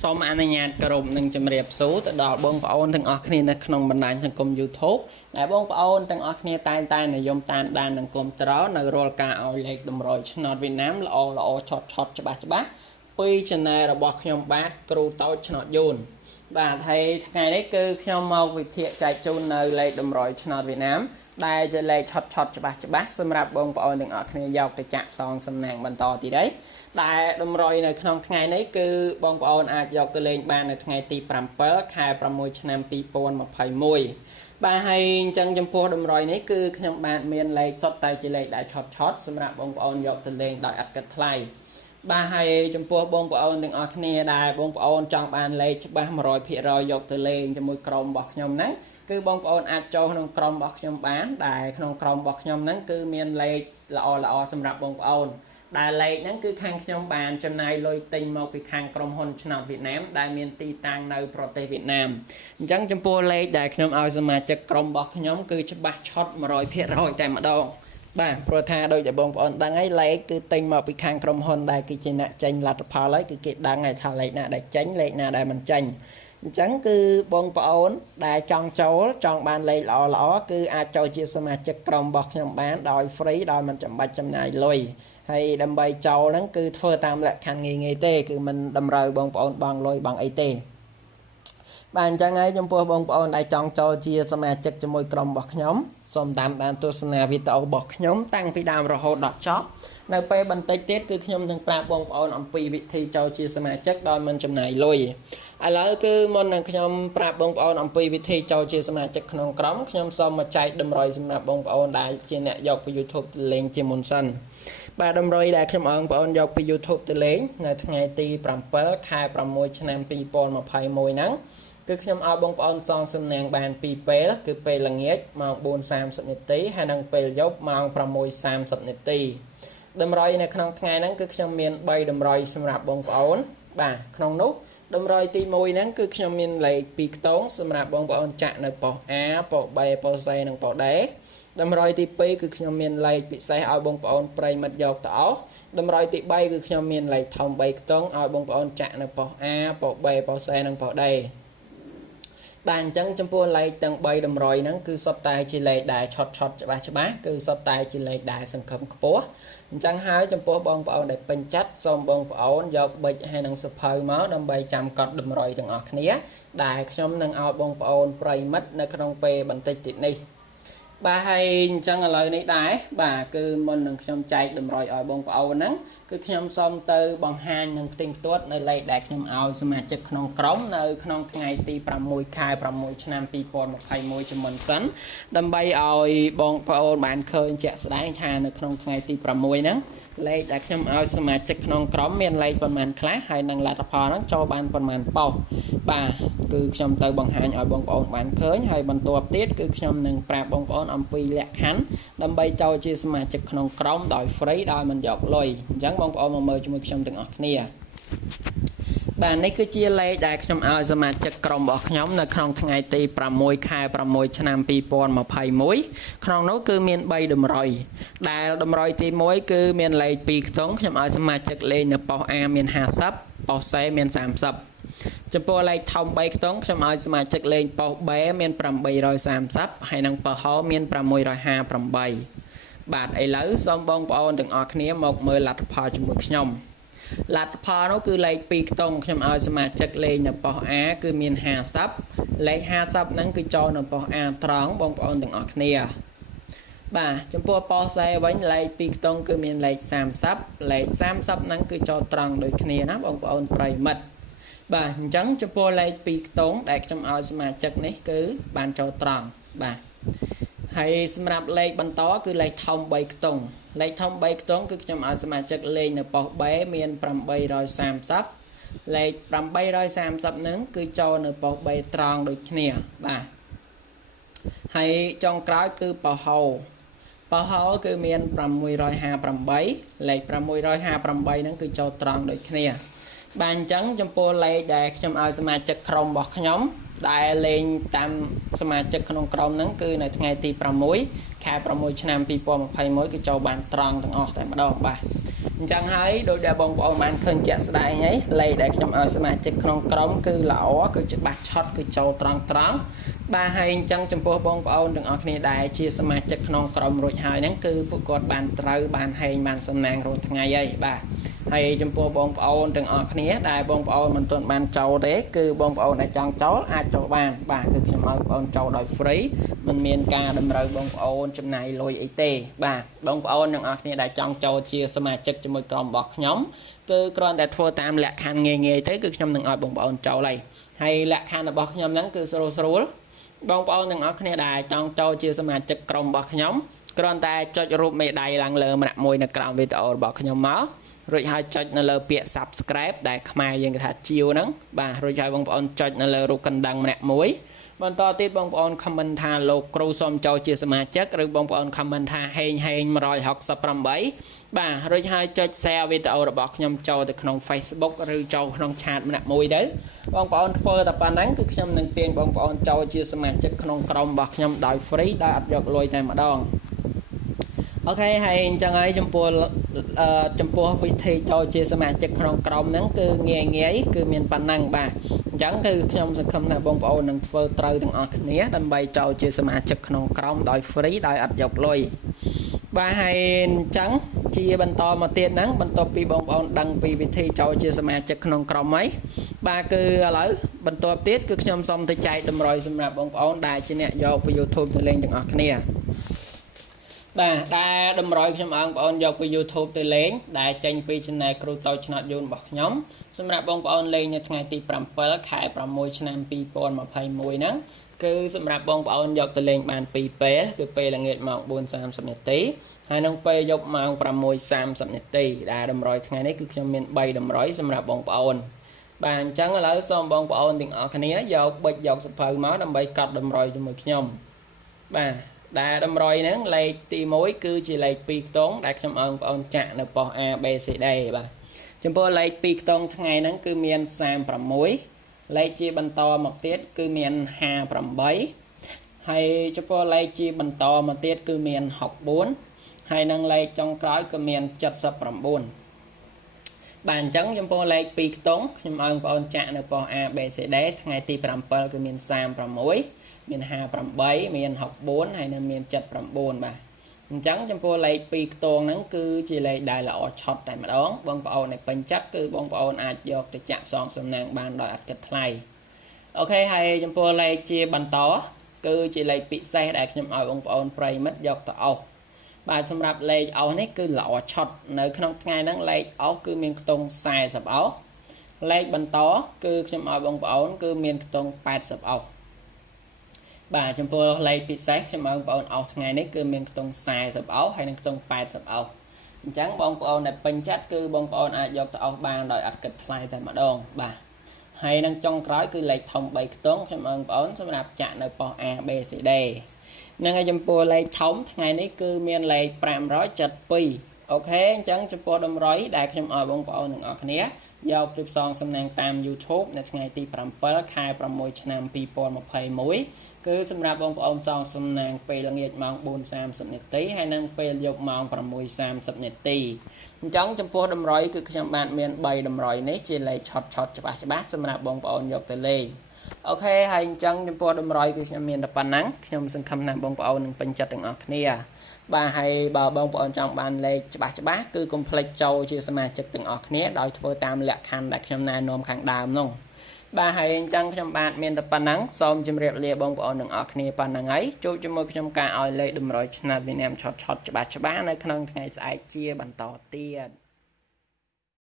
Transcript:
សូមអនុញ្ញាតគោរពនឹងជម្រាបសួរទៅដល់បងប្អូនទាំងអស់គ្នានៅក្នុងបណ្ដាញសង្គម YouTube ដែលបងប្អូនទាំងអស់គ្នាតែងតែនិយមតាមដាននិងគាំទ្រនៅរាល់ការឲ្យលេខតម្រុយឆ្នោតវៀតណាមល្អឆតច្បាស់ពី Channel របស់ខ្ញុំបាទគ្រូតូចឆ្នោតយួនបាទហើយថ្ងៃនេះគឺខ្ញុំមកវិភាគចែកជូននៅលេខតម្រុយឆ្នោតវៀតណាមដែលជាលេខឆតច្បាស់សម្រាប់បងប្អូនទាំងអស់គ្នាយកទៅចាក់សងសំណាងបន្តទៀតđấyដែលតម្រុយនៅក្នុងថ្ងៃនេះគឺបងប្អូនអាចយកទៅលេងបាននៅថ្ងៃទី 7 ខែ 6 ឆ្នាំ 2021 បាទហើយអញ្ចឹងចំពោះតម្រុយនេះគឺខ្ញុំបានមានលេខសុទ្ធតែជាលេខដែលឆតសម្រាប់បងប្អូនយកទៅលេងដោយឥតគិតថ្លៃបាទហើយចំពោះបងប្អូនទាំងអស់គ្នាដែលបងប្អូនចង់បានលេខច្បាស់ 100% យកទៅលេងជាមួយក្រុមរបស់ខ្ញុំហ្នឹងគឺបងប្អូនអាចចូលក្នុងក្រុមរបស់ខ្ញុំបានដែលក្នុងក្រុមរបស់ខ្ញុំហ្នឹងគឺមានលេខល្អសម្រាប់បងប្អូនដែលលេខហ្នឹងគឺខាងខ្ញុំបានចំណាយលុយទិញមកពីខាងក្រុមហ៊ុនឆ្នោតវៀតណាមដែលមានទីតាំងនៅប្រទេសវៀតណាមអញ្ចឹងចំពោះលេខដែលខ្ញុំឲ្យសមាជិកក្រុមរបស់ខ្ញុំគឺច្បាស់ឆុត 100% តែម្ដងបាទព្រោះថាដូចតែបងប្អូនដឹងហើយលេខគឺទិញមកពីខាងក្រុមហ៊ុនដែលគឺជាអ្នកចេញលទ្ធផលហើយគឺគេដឹងហើយថាលេខណាដែលចេញលេខណាដែលមិនចេញអញ្ចឹងគឺបងប្អូនដែលចង់ចូលចង់បានលេខល្អគឺអាចចូលជាសមាជិកក្រុមរបស់ខ្ញុំបានដោយ free ដោយមិនចាំបាច់ចំណាយលុយហើយដើម្បីចូលហ្នឹងគឺធ្វើតាមលក្ខខណ្ឌងាយទេគឺមិនតម្រូវបងប្អូនបង់លុយបង់អីទេបាទអញ្ចឹងហើយចំពោះបងប្អូនដែលចង់ចូលជាសមាជិកជាមួយក្រុមរបស់ខ្ញុំសូមតាមដានទស្សនាវីដេអូរបស់ខ្ញុំតាំងពីដើមរហូតដល់ចប់នៅពេលបន្តិចទៀតគឺខ្ញុំនឹងប្រាប់បងប្អូនអំពីវិធីចូលជាសមាជិកដោយមិនចំណាយលុយឥឡូវគឺមុននឹងខ្ញុំប្រាប់បងប្អូនអំពីវិធីចូលជាសមាជិកក្នុងក្រុមខ្ញុំសូមមកចែកតម្រុយសម្រាប់បងប្អូនដែលជាអ្នកយកពី YouTube ទៅលេងជាមុនសិនបាទតម្រុយដែលខ្ញុំឲ្យបងប្អូនយកពី YouTube ទៅលេងនៅថ្ងៃទី 7 ខែ 6 ឆ្នាំ 2021 ហ្នឹងគឺខ្ញុំឲ្យបងប្អូនសងសំណាងបាន2ពេលគឺពេលល្ងាចម៉ោង 4:30 នាទីហើយនិងពេលយប់ម៉ោង 6:30 នាទីតម្រុយនៅក្នុងថ្ងៃហ្នឹងគឺខ្ញុំមាន3តម្រុយសម្រាប់បងប្អូនបាទក្នុងនោះតម្រុយទី1ហ្នឹងគឺខ្ញុំមានលេខ2ខ្ទង់សម្រាប់បងប្អូនចាក់នៅប៉ុស្តិ៍ A ប៉ុស្តិ៍ B ប៉ុស្តិ៍ C និងប៉ុស្តិ៍ D តម្រុយទី2គឺខ្ញុំមានលេខពិសេសឲ្យបងប្អូនប្រិយមិត្តយកទៅអស់តម្រុយទី3គឺខ្ញុំមានលេខធំ3ខ្ទង់ឲ្យបងប្អូនចាក់នៅប៉ុស្តិ៍ A ប៉ុស្តិ៍ B ប៉ុស្តិ៍ C និងប៉ុស្តិ៍ Dបាទអញ្ចឹងចំពោះលេខទាំង3តម្រុយហ្នឹងគឺសុទ្ធតែជាលេខដែលឆតច្បាស់គឺសុទ្ធតែជាលេខដែលសង្ឃឹមខ្ពស់អញ្ចឹងហើយចំពោះបងប្អូនដែលពេញចិត្តសូមបងប្អូនយកប៊ិចហើយនឹងសភៅមកដើម្បីចាំកត់តម្រុយទាំងអស់គ្នាដែលខ្ញុំនឹងឲ្យបងប្អូនប្រិយមិត្តនៅក្នុងពេលបន្តិចទៀតនេះបាទហើយអញ្ចឹងឥឡូវនេះដែរបាទគឺមុននឹងខ្ញុំចែកតម្រុយឲ្យបងប្អូនហ្នឹងគឺខ្ញុំសូមទៅបង្ហាញនឹងផ្ទៃផ្ទាត់នៅលេខដែលខ្ញុំឲ្យសមាជិកក្នុងក្រុមនៅក្នុងថ្ងៃទី 6 ខែ 6 ឆ្នាំ 2021 ជំនុនសិនដើម្បីឲ្យបងប្អូនបានឃើញជាក់ស្ដែងថានៅក្នុងថ្ងៃទី 6 ហ្នឹងលេខដែលខ្ញុំឲ្យសមាជិកក្នុងក្រុមមានលេខប៉ុន្មានខ្លះហើយនឹងលទ្ធផលហ្នឹងចូលបានប៉ុន្មានប៉ុស្តិ៍បាទគឺខ្ញុំទៅបង្ហាញឲ្យបងប្អូនបានឃើញហើយបន្ទាប់ទៀតគឺខ្ញុំនឹងប្រាប់បងប្អូនអំពីលក្ខខណ្ឌដើម្បីចូលជាសមាជិកក្នុងក្រុមដោយ free ដោយមិនយកលុយអញ្ចឹងបងប្អូនមកមើលជាមួយខ្ញុំទាំងអស់គ្នាបាទនេះគឺជាលេខដែលខ្ញុំឲ្យសមាជិកក្រុមរបស់ខ្ញុំនៅក្នុងថ្ងៃទី 6 ខែ 6 ឆ្នាំ 2021 ក្នុងនោះគឺមាន3តម្រុយដែលតម្រុយទី1គឺមានលេខ2ខ្ទង់ខ្ញុំឲ្យសមាជិកលេងនៅប៉ុស្តិ៍ A មាន50ប៉ុស្តិ៍ C មាន30ចំពោះលេខធំ3ខ្ទង់ខ្ញុំឲ្យសមាជិកលេងប៉ុស្តិ៍ B មាន830ហើយនិងប៉ុស្តិ៍ H មាន658បាទឥឡូវសូមបងប្អូនទាំងអស់គ្នាមកមើលលទ្ធផលជាមួយខ្ញុំលទ្ធផលនោះគឺលេខ2ខ្ទង់ខ្ញុំឲ្យសមាជិកលេងនៅប៉ុស្តិ៍ A គឺមាន50លេខ50ហ្នឹងគឺចូលនៅប៉ុស្តិ៍ A ត្រង់បងប្អូនទាំងអស់គ្នាបាទចំពោះប៉ុស្តិ៍ C វិញលេខ2ខ្ទង់គឺមានលេខ30លេខ30ហ្នឹងគឺចូលត្រង់ដូចគ្នាណាបងប្អូនប្រិយមិត្តបាទអញ្ចឹងចំពោះលេខ2ខ្ទង់ដែលខ្ញុំឲ្យសមាជិកនេះគឺបានចូលត្រង់បាទហើយសម្រាប់លេខបន្តគឺលេខធំ3ខ្ទង់លេខធំ3ខ្ទង់គឺខ្ញុំឲ្យសមាជិកលេងនៅប៉ុស្តិ៍ B មាន830លេខ830ហ្នឹងគឺចូលនៅប៉ុស្តិ៍ B ត្រង់ដូចគ្នាបាទហើយចុងក្រោយគឺប៉ុស្តិ៍ H គឺមាន658លេខ658ហ្នឹងគឺចូលត្រង់ដូចគ្នាបាទអញ្ចឹងចំពោះលេខដែលខ្ញុំឲ្យសមាជិកក្រុមរបស់ខ្ញុំដែលលេងតាមសមាជិកក្នុងក្រុមហ្នឹងគឺនៅថ្ងៃទី 6 ខែ6ឆ្នាំ2021គឺចូលបានត្រង់ទាំងអស់តែម្ដងបាទអញ្ចឹងហើយដោយដែលបងប្អូនបានឃើញជាក់ស្ដែងហើយលេខដែលខ្ញុំឲ្យសមាជិកក្នុងក្រុមគឺល្អគឺច្បាស់ឆុតគឺចូលត្រង់បាទហើយអញ្ចឹងចំពោះបងប្អូនទាំងអស់គ្នាដែលជាសមាជិកក្នុងក្រុមរួចហើយហ្នឹងគឺពួកគាត់បានត្រូវបានហែងបានសំណាងរាល់ថ្ងៃហើយបាទហើយចំពោះបងប្អូនទាំងអស់គ្នាដែលបងប្អូនមិនទាន់បានចូលទេគឺបងប្អូនដែលចង់ចូលអាចចូលបានបាទគឺខ្ញុំឲ្យបងប្អូនចូលដោយ free មិនមានការតម្រូវបងប្អូនចំណាយលុយអីទេបាទបងប្អូនទាំងអស់គ្នាដែលចង់ចូលជាសមាជិកជាមួយក្រុមរបស់ខ្ញុំគឺគ្រាន់តែធ្វើតាមលក្ខខណ្ឌងាយៗទៅគឺខ្ញុំនឹងឲ្យបងប្អូនចូលហើយលក្ខខណ្ឌរបស់ខ្ញុំហ្នឹងគឺស្រួលបងប្អូនទាំងអស់គ្នាដែលចង់ចូលជាសមាជិកក្រុមរបស់ខ្ញុំគ្រាន់តែចុចរូបមេដៃឡើងលើម្នាក់មួយនៅក្រោមវីដេអូរបស់ខ្ញុំមករួចហើយចុចនៅលើពាក្យ subscribe ដែលខ្មែរយើងគេថាជាវហ្នឹងបាទរួចហើយបងប្អូនចុចនៅលើរូបកណ្ដឹងម្នាក់មួយបន្តទៀតបងប្អូន comment ថាលោកគ្រូសូមចូលជាសមាជិកឬបងប្អូន comment ថាហេង168បាទរួចហើយចុច share វីដេអូរបស់ខ្ញុំចូលទៅក្នុង Facebook ឬចូលក្នុង chat ម្នាក់មួយទៅបងប្អូនធ្វើតែប៉ុណ្ណឹងគឺខ្ញុំនឹងទាញបងប្អូនចូលជាសមាជិកក្នុងក្រុមរបស់ខ្ញុំដោយ free ដោយអត់យកលុយតែម្ដងអូខេហើយអញ្ចឹងហើយចំពោះវិធីចូលជាសមាជិកក្នុងក្រុមហ្នឹងគឺងាយគឺមានប៉ុណ្ណឹងបាទអញ្ចឹងគឺខ្ញុំសង្ឃឹមថាបងប្អូននឹងធ្វើត្រូវទាំងអស់គ្នាដើម្បីចូលជាសមាជិកក្នុងក្រុមដោយ free ដោយអត់យកលុយបាទហើយអញ្ចឹងជាបន្តមកទៀតហ្នឹងបន្ទាប់ពីបងប្អូនដឹងពីវិធីចូលជាសមាជិកក្នុងក្រុមហើយបាទគឺឥឡូវបន្ទាប់ទៀតគឺខ្ញុំសូមទៅចែកតម្រុយសម្រាប់បងប្អូនដែលជាអ្នកយកពី YouTube ទៅលេងទាំងអស់គ្នាបាទដែលតម្រុយខ្ញុំបងប្អូនយកពី YouTube ទៅលេងដែលចេញពី Channel គ្រូតូចឆ្នោតយូនរបស់ខ្ញុំសម្រាប់បងប្អូនលេងនៅថ្ងៃទី7ខែ6ឆ្នាំ2021ហ្នឹងគឺសម្រាប់បងប្អូនយកទៅលេងបាន2ពេលគឺពេលល្ងាចម៉ោង 4:30 នាទីហើយនឹងពេលយប់ម៉ោង 6:30 នាទីដែលតម្រុយថ្ងៃនេះគឺខ្ញុំមាន3តម្រុយសម្រាប់បងប្អូនបាទអញ្ចឹងឥឡូវសូមបងប្អូនទាំងអស់គ្នាយកប៊ិចយកសភៅមកដើម្បីកត់តម្រុយជាមួយខ្ញុំបាទដែលតម្រុយហ្នឹងលេខទី1គឺជាលេខ2ខ្ទង់ដែលខ្ញុំឲ្យបងប្អូនចាក់នៅប៉ុស A B C D បាទចំពោះលេខ2ខ្ទង់ថ្ងៃហ្នឹងគឺមាន36លេខជាបន្តមកទៀតគឺមាន58ហើយចំពោះលេខជាបន្តមកទៀតគឺមាន64ហើយនឹងលេខចុងក្រោយគឺមាន79បាទអញ្ចឹងចំពោះលេខ2ខ្ទង់ខ្ញុំឲ្យបងប្អូនចាក់នៅប៉ុស A B C D ថ្ងៃទី7គឺមាន36មាន58មាន64ហើយនៅមាន79បាទអញ្ចឹងចំពោះលេខ2ខ្ទង់ហ្នឹងគឺជាលេខដែលល្អឆុតតែម្ដងបងប្អូនដែលពេញចិត្តគឺបងប្អូនអាចយកទៅចាក់ផ្សងសំណាងបានដោយអត់គិតថ្លៃអូខេហើយចំពោះលេខជាបន្តគឺជាលេខពិសេសដែលខ្ញុំឲ្យបងប្អូនប្រិយមិត្តយកទៅអុសបាទសម្រាប់លេខអុសនេះគឺល្អឆុតនៅក្នុងថ្ងៃហ្នឹងលេខអុសគឺមានខ្ទង់40អុសលេខបន្តគឺខ្ញុំឲ្យបងប្អូនគឺមានខ្ទង់80អុសបាទចំពោះលេខពិសេសខ្ញុំឲ្យបងប្អូនអុសថ្ងៃនេះគឺមានខ្ទង់40អុសហើយនិងខ្ទង់80អុសអញ្ចឹងបងប្អូនដែលពេញចិត្តគឺបងប្អូនអាចយកទៅអុសបានដោយអត់គិតថ្លៃតែម្ដងបាទហើយនឹងចុងក្រោយគឺលេខធំ3ខ្ទង់ខ្ញុំឲ្យបងប្អូនសម្រាប់ចាក់នៅប៉ុស A B C D នឹងហើយចំពោះលេខធំថ្ងៃនេះគឺមានលេខ572អូខេអញ្ចឹងចំពោះតម្រុយដែលខ្ញុំឲ្យបងប្អូនទាំងអស់គ្នាយកទៅផ្សងសំណាងតាម YouTube នៅថ្ងៃទី7ខែ6ឆ្នាំ2021គឺសម្រាប់បងប្អូនផ្សងសំណាងពេលល្ងាចម៉ោង 4:30 នាទីហើយនិងពេលយប់ម៉ោង 6:30 នាទីអញ្ចឹងចំពោះតម្រុយគឺខ្ញុំបានមាន3តម្រុយនេះជាលេខឆុតច្បាស់សម្រាប់បងប្អូនយកទៅលេងអូខេហើយអញ្ចឹងចំពោះតម្រុយគឺខ្ញុំមានតែប៉ុណ្ណឹងខ្ញុំសង្ឃឹមថាបងប្អូននឹងពេញចិត្តទាំងអស់គ្នាបាទហើយបើបងប្អូនចង់បានលេខច្បាស់គឺកុំភ្លេចចូលជាសមាជិកទាំងអស់គ្នាដោយធ្វើតាមលក្ខខណ្ឌដែលខ្ញុំណែនាំខាងដើមនោះបាទហើយអញ្ចឹងខ្ញុំបាទមានតែប៉ុណ្ណឹងសូមជម្រាបលាបងប្អូនទាំងអស់គ្នាប៉ុណ្ណឹងហើយជួបជាមួយខ្ញុំការឲ្យលេខតម្រុយឆ្នាតវិញ្ញាណឆុតច្បាស់នៅក្នុងថ្ងៃស្អែកជាបន្តទៀត